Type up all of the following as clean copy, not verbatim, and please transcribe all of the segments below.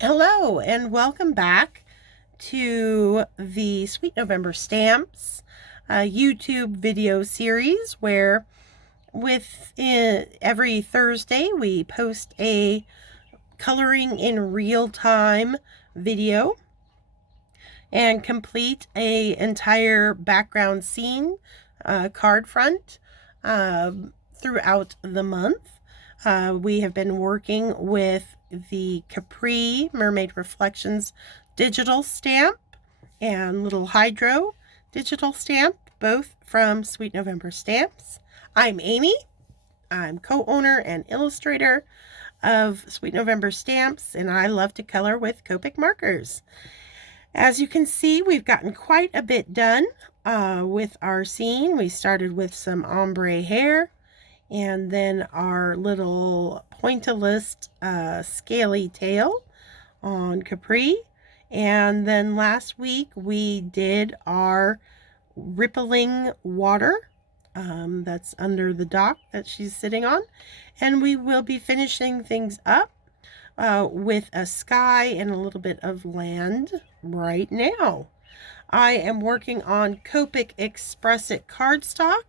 Hello and welcome back to the Sweet November Stamps YouTube video series where every Thursday we post a coloring in real time video and complete a entire background scene card front throughout the month. We have been working with the Capri Mermaid Reflections digital stamp and Little Hydro digital stamp, both from Sweet November Stamps. I'm Amy. I'm co-owner and illustrator of Sweet November Stamps, and I love to color with Copic Markers. As you can see, we've gotten quite a bit done with our scene. We started with some ombre hair, and then our little pointillist scaly tail on Capri. And then last week we did our rippling water that's under the dock that she's sitting on. And we will be finishing things up with a sky and a little bit of land right now. I am working on Copic Express It cardstock,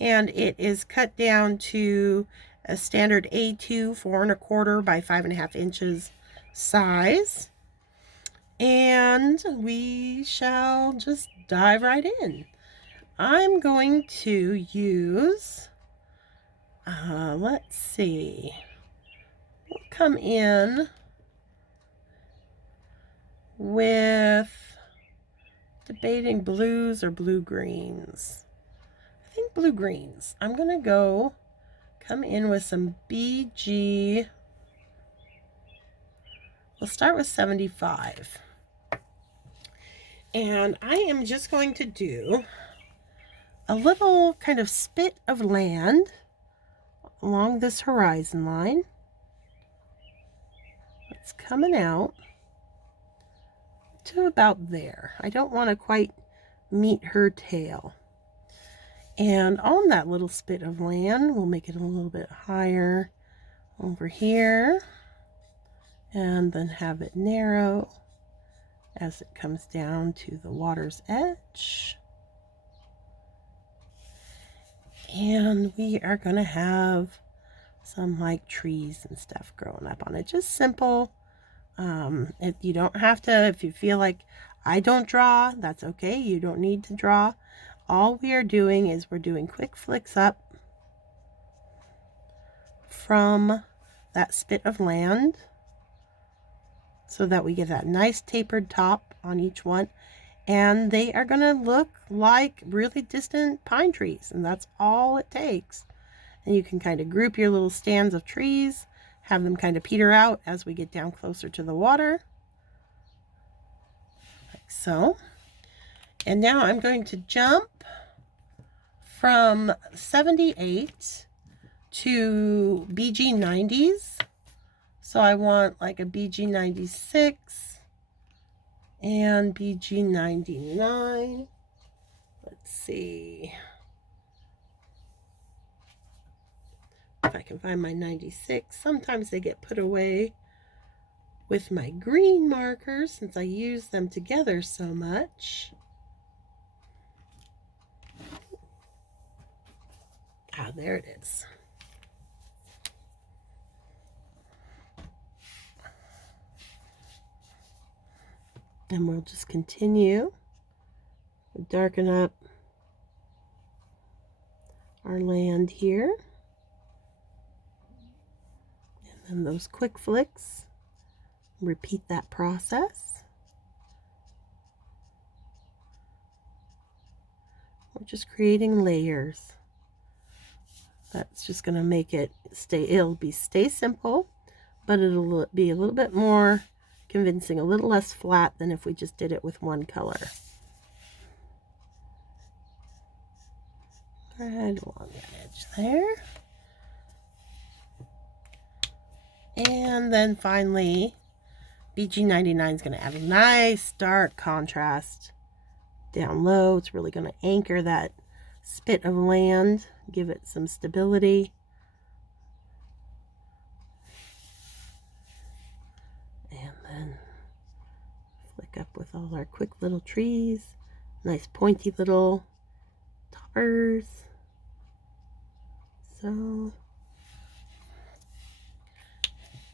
and it is cut down to a standard A2 4¼ by 5½ inches size. And we shall just dive right in. I'm going to use, let's see, we'll come in with debating blues or blue greens. I think blue greens. I'm going to come in with some BG. We'll start with 75. And I am just going to do a little kind of spit of land along this horizon line. It's coming out to about there. I don't want to quite meet her tail. And on that little spit of land, we'll make it a little bit higher over here, and then have it narrow as it comes down to the water's edge. And we are going to have some like trees and stuff growing up on it. Just simple. You don't have to, if you feel like I don't draw, that's okay. You don't need to draw. All we are doing is we're doing quick flicks up from that spit of land so that we get that nice tapered top on each one. And they are going to look like really distant pine trees. And that's all it takes. And you can kind of group your little stands of trees, have them kind of peter out as we get down closer to the water. Like so. And now I'm going to jump from 78 to BG 90s. So I want like a BG 96 and BG 99. Let's see if I can find my 96. Sometimes they get put away with my green markers since I use them together so much. Ah, there it is. And we'll just continue to darken up our land here. And then those quick flicks, repeat that process. We're just creating layers. That's just going to make it stay simple, but it'll be a little bit more convincing, a little less flat than if we just did it with one color. Right along the edge there. And then finally, BG 99 is going to add a nice dark contrast down low. It's really going to anchor that spit of land, give it some stability. And back up with all our quick little trees. Nice pointy little toppers. So,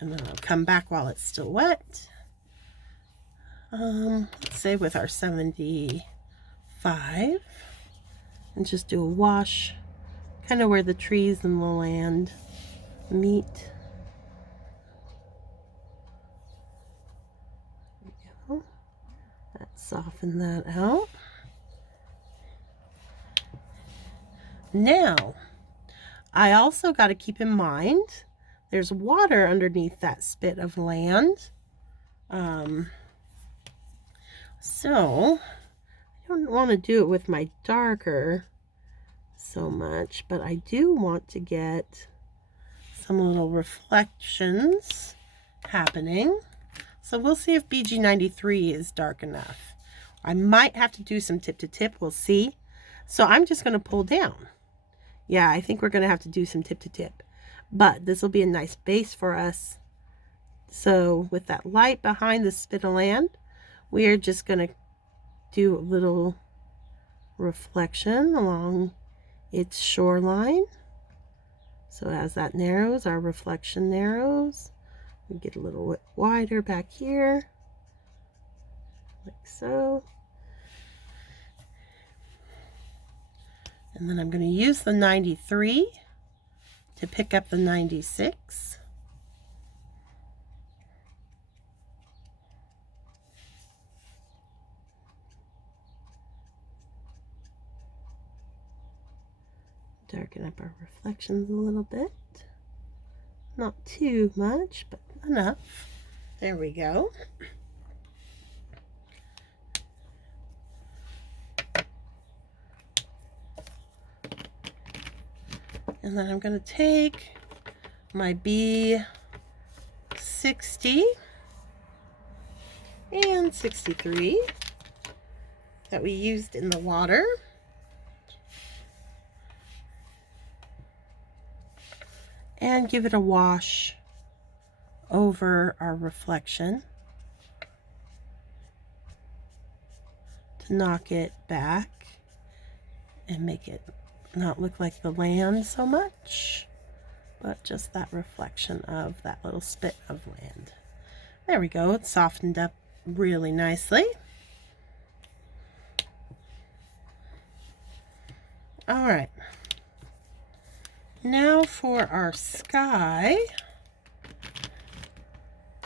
and then I'll come back while it's still wet. Let's say with our 75, and just do a wash, kind of where the trees and the land meet. There we go. Let's soften that out. Now, I also got to keep in mind there's water underneath that spit of land. So I don't want to do it with my darker so much, but I do want to get some little reflections happening. So we'll see if BG93 is dark enough. I might have to do some tip to tip, we'll see. So I'm just going to pull down. Yeah, I think we're going to have to do some tip to tip, but this will be a nice base for us. So with that light behind the spit of land, we are just going to do a little reflection along its shoreline. So as that narrows, our reflection narrows. We get a little bit wider back here, like so. And then I'm going to use the 93 to pick up the 96. Darken up our reflections a little bit. Not too much, but enough. There we go. And then I'm going to take my B60 and 63 that we used in the water. And give it a wash over our reflection to knock it back and make it not look like the land so much, but just that reflection of that little spit of land. There we go. It's softened up really nicely. All right. Now for our sky,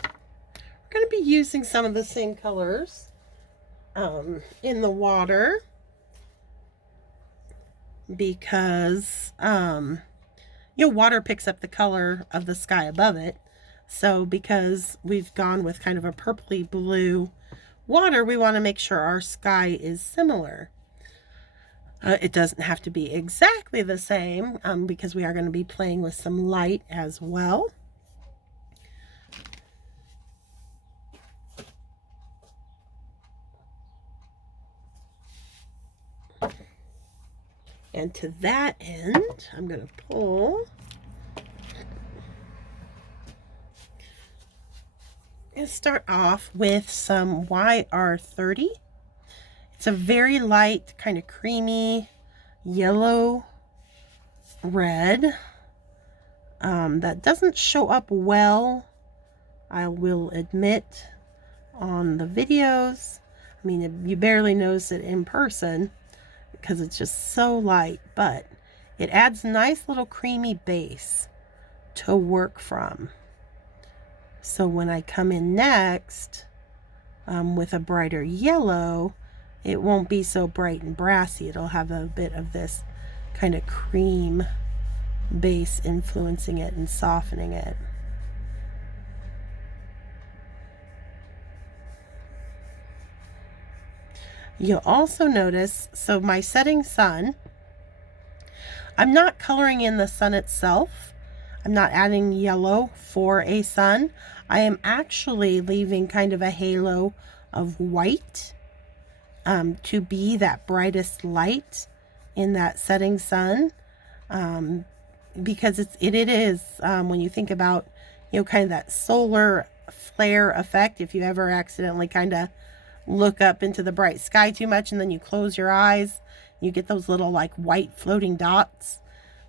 we're going to be using some of the same colors in the water because, water picks up the color of the sky above it. So because we've gone with kind of a purpley blue water, we want to make sure our sky is similar. It doesn't have to be exactly the same because we are going to be playing with some light as well. And to that end, I'm going to pull and start off with some YR30. It's a very light, kind of creamy yellow red that doesn't show up well, I will admit, on the videos. I mean, you barely notice it in person because it's just so light, but it adds a nice little creamy base to work from. So when I come in next with a brighter yellow, it won't be so bright and brassy. It'll have a bit of this kind of cream base influencing it and softening it. You'll also notice, so my setting sun, I'm not coloring in the sun itself. I'm not adding yellow for a sun. I am actually leaving kind of a halo of white to be that brightest light in that setting sun, because it is when you think about, kind of that solar flare effect. If you ever accidentally kind of look up into the bright sky too much and then you close your eyes. You get those little like white floating dots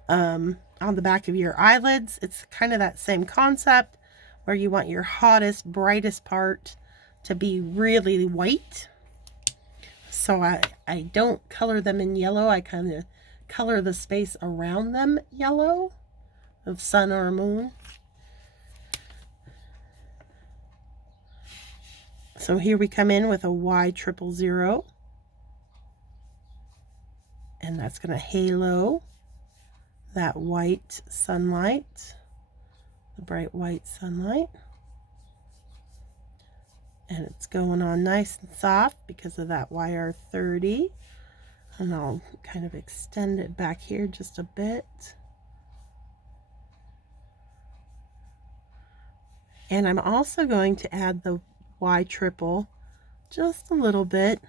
on the back of your eyelids. It's kind of that same concept where you want your hottest, brightest part to be really white. So I don't color them in yellow. I kind of color the space around them yellow, of sun or moon. So here we come in with a Y000, and that's going to halo that white sunlight, the bright white sunlight. And it's going on nice and soft because of that YR30. And I'll kind of extend it back here just a bit. And I'm also going to add the Y triple just a little bit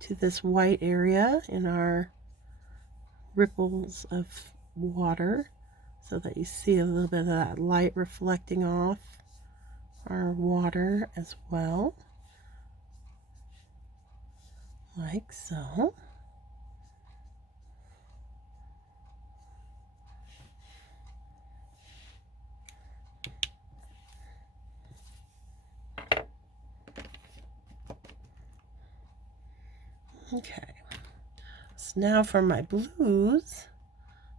to this white area in our ripples of water, so that you see a little bit of that light reflecting off our water as well, like so. Okay, so now for my blues,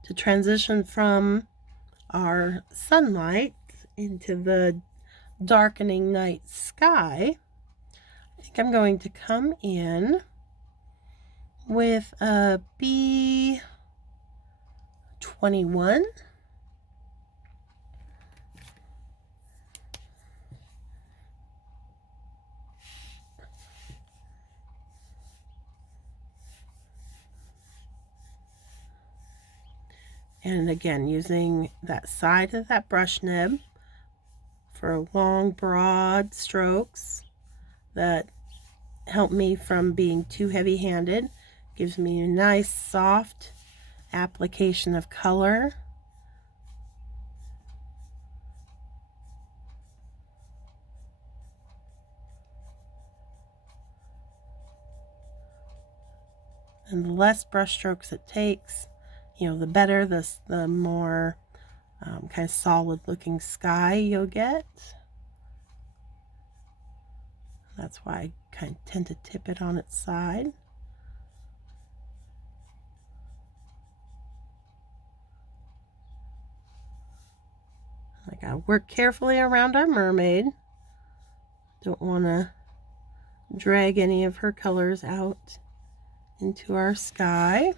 to transition from our sunlight into the darkening night sky, I think I'm going to come in with a B21. And again, using that side of that brush nib for long, broad strokes that help me from being too heavy-handed. Gives me a nice, soft application of color. And the less brush strokes it takes, you know, the better, the more kind of solid looking sky you'll get. That's why I kind of tend to tip it on its side. I gotta work carefully around our mermaid. Don't want to drag any of her colors out into our sky.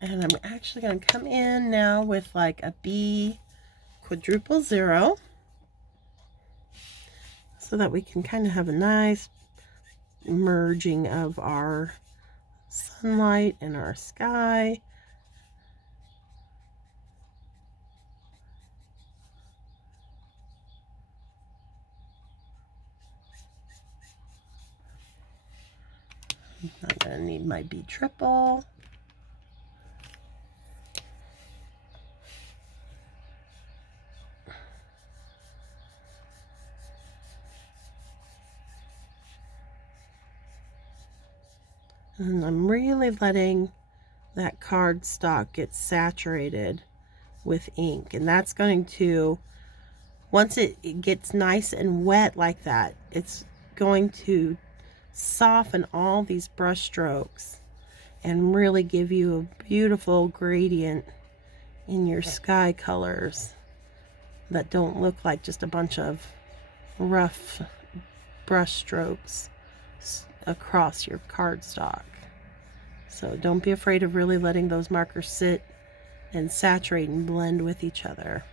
And I'm actually going to come in now with like a B000, so that we can kind of have a nice merging of our sunlight and our sky. I'm going to need my B triple. And I'm really letting that cardstock get saturated with ink. And that's going to, once it gets nice and wet like that, it's going to soften all these brush strokes and really give you a beautiful gradient in your sky colors that don't look like just a bunch of rough brush strokes across your cardstock. So don't be afraid of really letting those markers sit and saturate and blend with each other.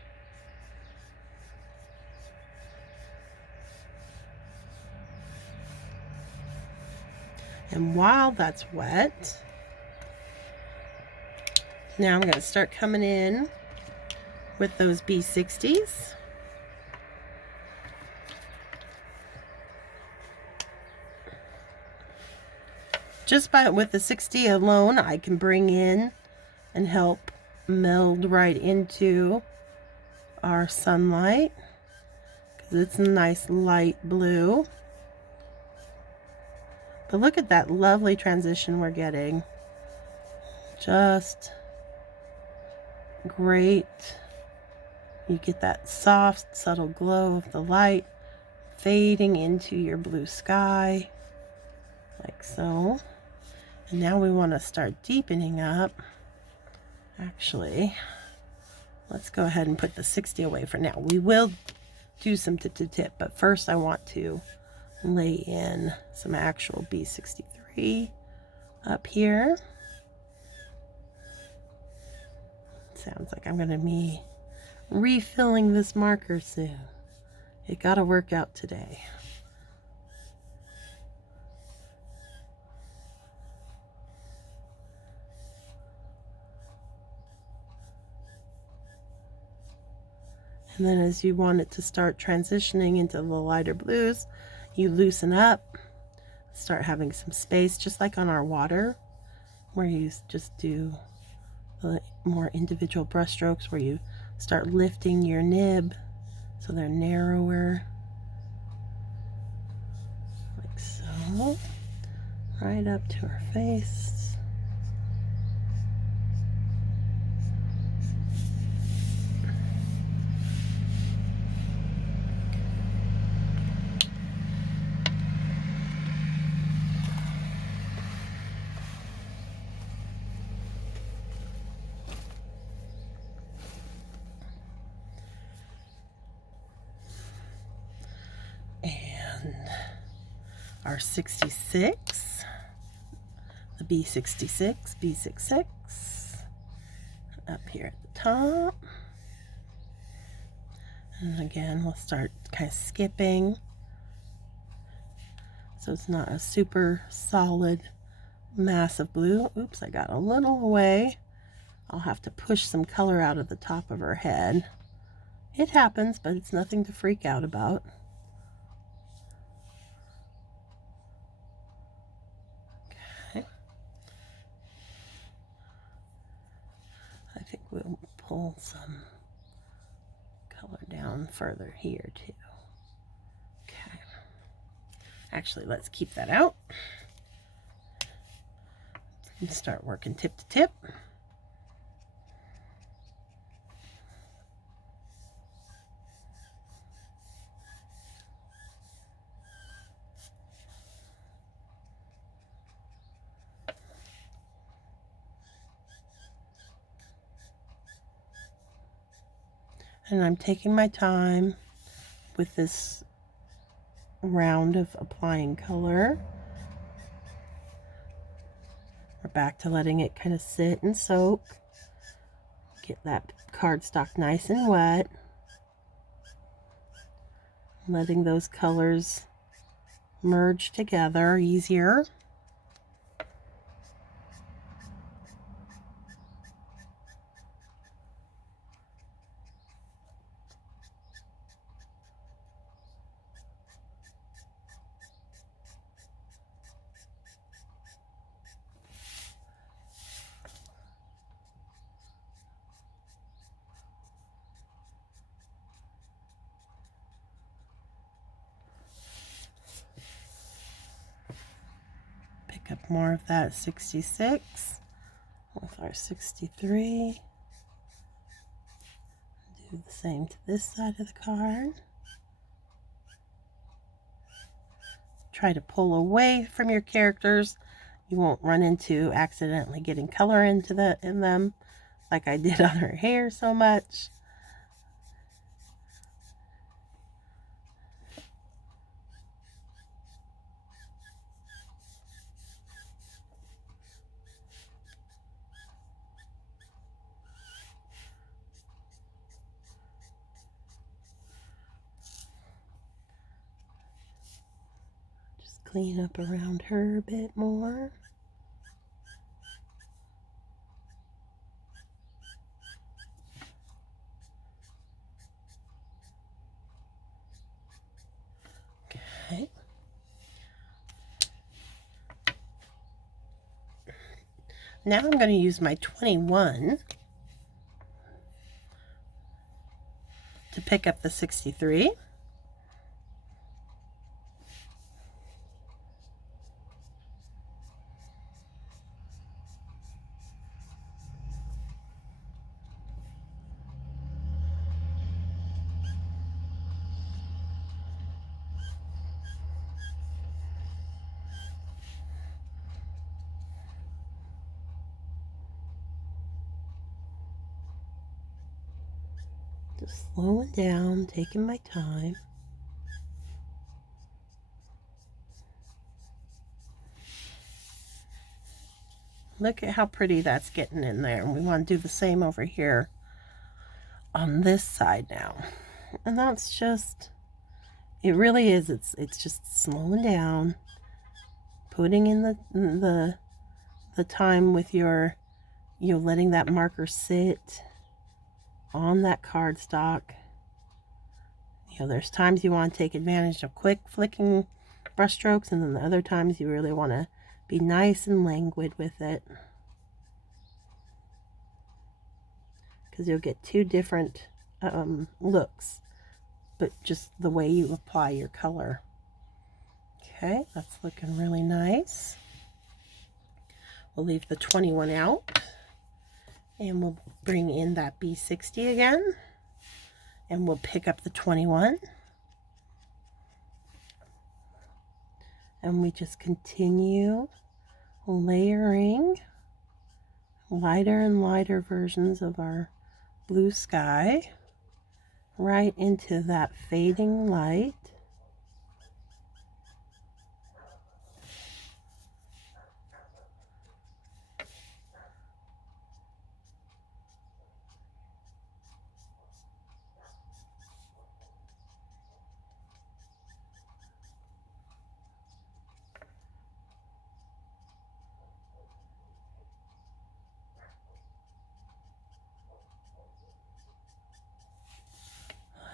And while that's wet, now I'm going to start coming in with those B60s. Just with the 60 alone, I can bring in and help meld right into our sunlight because it's a nice light blue. But look at that lovely transition we're getting. Just great. You get that soft, subtle glow of the light fading into your blue sky, like so. And now we want to start deepening up. Actually, let's go ahead and put the 60 away for now. We will do some tip to tip, but first I want to lay in some actual B63 up here. Sounds like I'm going to be refilling this marker soon. It got to work out today. And then as you want it to start transitioning into the lighter blues, you loosen up, start having some space, just like on our water, where you just do the more individual brush strokes, where you start lifting your nib so they're narrower, like so, right up to her face. Our 66, the B66, B66, up here at the top. And again, we'll start kind of skipping, so it's not a super solid mass of blue. Oops, I got a little away. I'll have to push some color out of the top of her head. It happens, but it's nothing to freak out about. I think we'll pull some color down further here too. Okay. Actually, let's keep that out and start working tip to tip. And I'm taking my time with this round of applying color. We're back to letting it kind of sit and soak. Get that cardstock nice and wet. Letting those colors merge together easier. Up more of that 66 with our 63. Do the same to this side of the card. Try to pull away from your characters. You won't run into accidentally getting color into in them like I did on her hair so much. clean up around her a bit more. Okay. Now I'm going to use my 21 to pick up the 63. Just slowing down, taking my time. Look at how pretty that's getting in there. And we want to do the same over here on this side now. And that's just, it really is, it's just slowing down, putting in the time with your, letting that marker sit on that cardstock. There's times you want to take advantage of quick flicking brush strokes, and then the other times you really want to be nice and languid with it, because you'll get two different looks, but just the way you apply your color. Okay, that's looking really nice. We'll leave the 21 out, and we'll bring in that B60 again, and we'll pick up the 21. And we just continue layering lighter and lighter versions of our blue sky right into that fading light.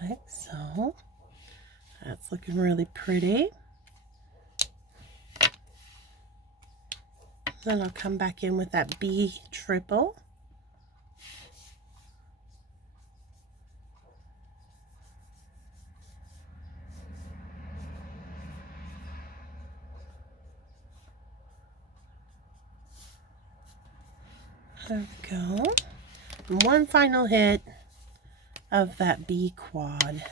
Like so. That's looking really pretty. Then I'll come back in with that B triple. There we go. And one final hit of that B quad.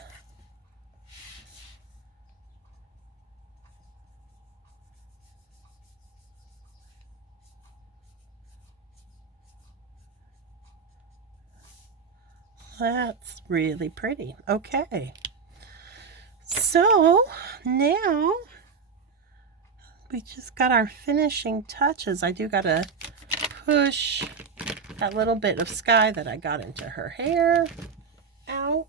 That's really pretty. Okay. So now we just got our finishing touches. I do gotta push that little bit of sky that I got into her hair out.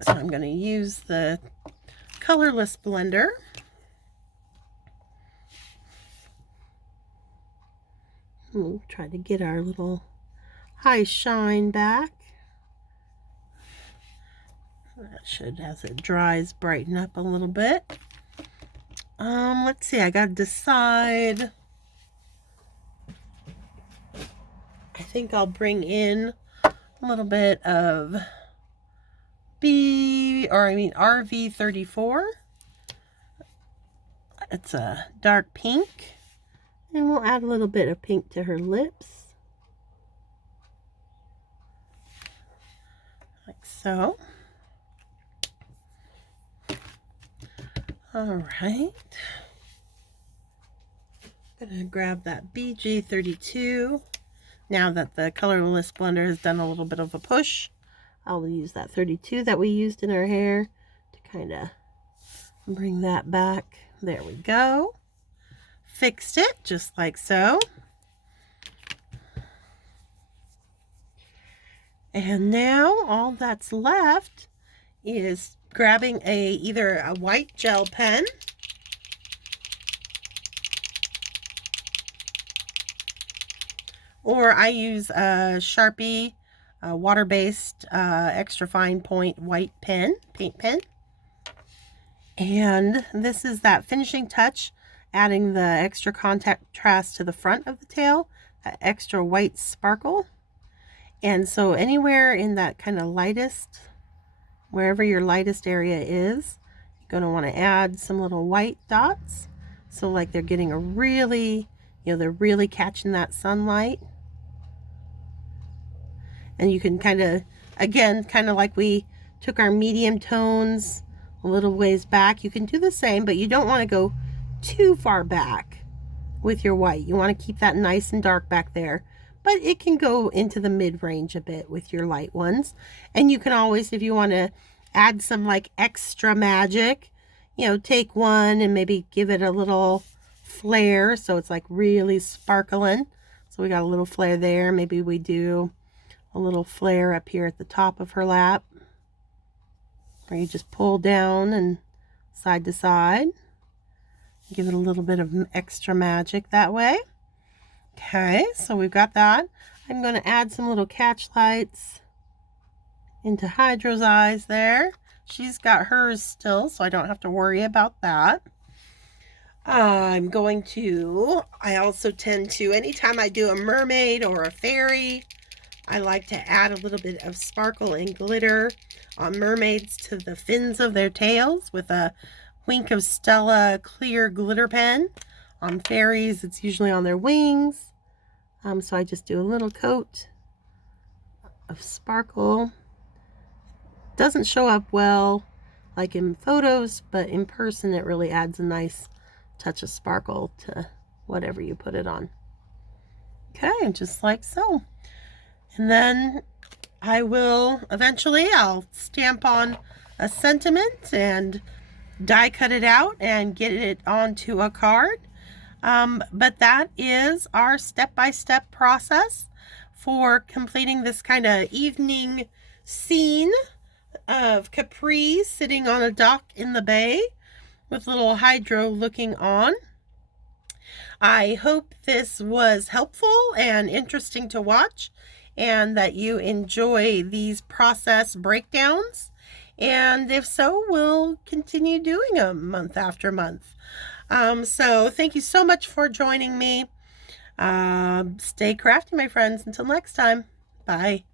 So I'm going to use the colorless blender. We'll try to get our little high shine back. That should, as it dries, brighten up a little bit. Let's see, I gotta decide. I think I'll bring in a little bit of RV34. It's a dark pink. And we'll add a little bit of pink to her lips. Like so. All right. I'm going to grab that BG32. Now that the colorless blender has done a little bit of a push, I'll use that 32 that we used in our hair to kind of bring that back. There we go. Fixed it just like so. And now all that's left is grabbing either a white gel pen or I use a Sharpie water-based extra fine point white pen, paint pen. And this is that finishing touch, adding the extra contrast to the front of the tail, that extra white sparkle. And so anywhere in that kind of lightest, wherever your lightest area is, you're going to want to add some little white dots. So like they're getting a really, they're really catching that sunlight. And you can kind of, again, kind of like we took our medium tones a little ways back, you can do the same, but you don't want to go too far back with your white. You want to keep that nice and dark back there, but it can go into the mid-range a bit with your light ones. And you can always, if you want to add some like extra magic, take one and maybe give it a little flare so it's like really sparkling. So we got a little flare there. Maybe we do a little flare up here at the top of her lap, where you just pull down and side to side. Give it a little bit of extra magic that way. Okay, so we've got that. I'm going to add some little catch lights into Hydra's eyes there. She's got hers still, so I don't have to worry about that. I also tend to, anytime I do a mermaid or a fairy, I like to add a little bit of sparkle and glitter on mermaids to the fins of their tails with a wink of Stella clear glitter pen. On fairies, it's usually on their wings. So I just do a little coat of sparkle. Doesn't show up well like in photos, but in person it really adds a nice touch of sparkle to whatever you put it on. Okay, just like so. And then I'll stamp on a sentiment and die cut it out and get it onto a card. But that is our step-by-step process for completing this kind of evening scene of Capri sitting on a dock in the bay with little Hydro looking on. I hope this was helpful and interesting to watch, and that you enjoy these process breakdowns. And if so, we'll continue doing them month after month. So thank you so much for joining me. Stay crafty, my friends. Until next time. Bye.